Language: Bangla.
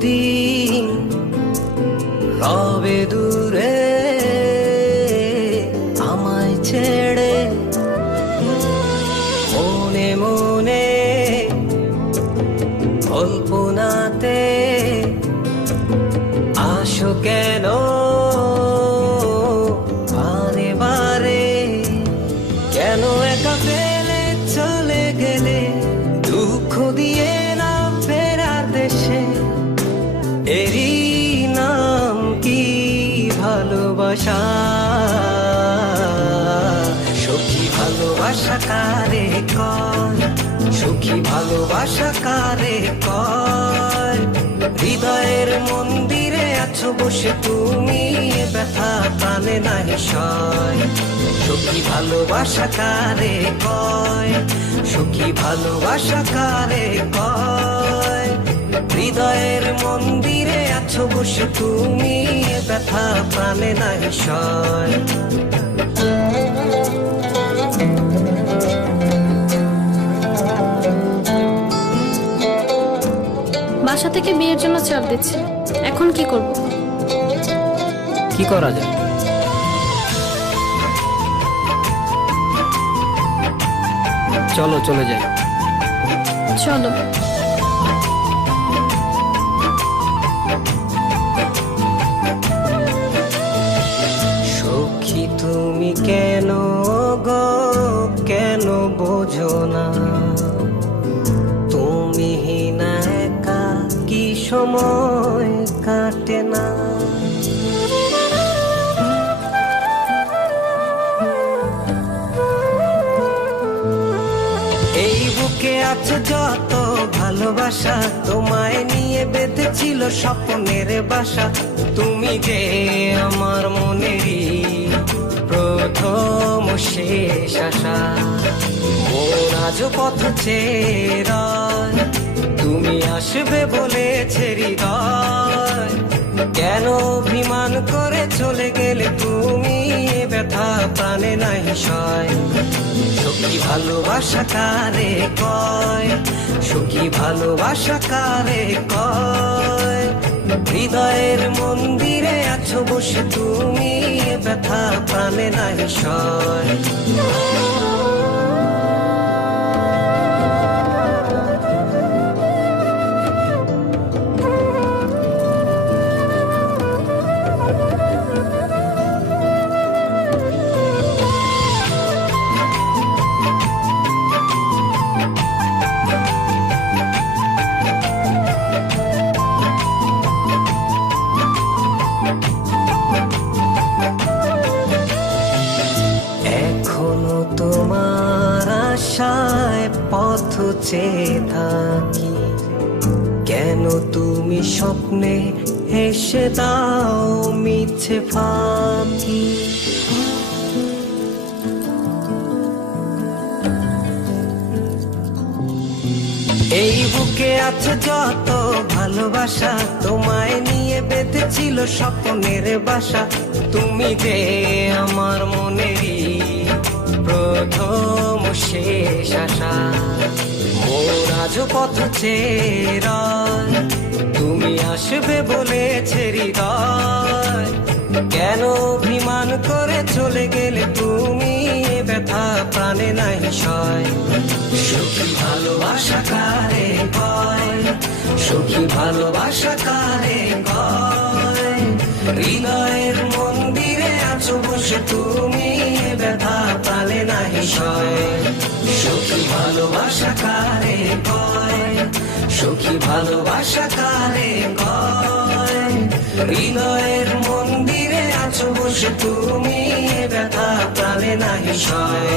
দিন রবে দূরে আমায় ছেড়ে মনে মনে ভালোবাসা। সখী ভালোবাসা কারে কর সুখী ভালোবাসা কারে কর হৃদয়ের মন্দিরে আছো বসে তুমি, ব্যথা প্রাণে নাহি সয়। সুখী ভালোবাসা কারে কয়? সুখী ভালোবাসা কারে কয়? হৃদয়ের মন্দিরে আছো বসে তুমি ব্যথা প্রাণে নাহি সয়। বাসা থেকে বিয়ের জন্য চাপ দিচ্ছে। এখন কি করব? কি করা যায়? চলো চলে যাই। চলো। বোঝো না। তুমি না একা, কি সময় কাটে না? এই বুকে আছে যত ভালোবাসা, তোমায় নিয়ে বেঁধেছিল স্বপ্নের বাসা। তুমি যে আমার মনেরই প্রথম শেষ আশা। মন আজ পথ চেরায়। তুমি আসবে বলেছে হৃদয়। কেন অভিমান করে চলে গেলে তুমি? ব্যথা প্রাণে নাই সয়। সখী ভালোবাসা কারে কয়? সুখী ভালোবাসা কারে কয়? হৃদয়ের মন্দিরে আছো বসে তুমি? ব্যথা প্রাণে নাই সয়। পথ চেয়ে থাকি। কেন তুমি স্বপ্নে এসে দাও মিছে ফাঁকি? এই বুকে আছে যত ভালোবাসা, তোমায় নিয়ে বেঁধেছিল স্বপ্নের বাসা। তুমি যে আমার মনেরই প্রথম শেষ আশা। মোর আজ পথ চেরায় তুমি আসবে বলেছে হৃদয় কেন অভিমান করে চলে গেলে তুমি ব্যথা প্রাণে নাই সয়। সুখী ভালোবাসা কারে কয়? সুখী ভালোবাসা কারে কয়? হৃদয়ের মন্দিরে আছো বসে তুমি ব্যথা প্রাণে নাই সয়। ভালোবাসা কারে কয়? সুখী ভালোবাসা কারে কয়? হৃদয়ের মন্দিরে আছো বসে তুমি ব্যথা প্রাণে নাই সয়।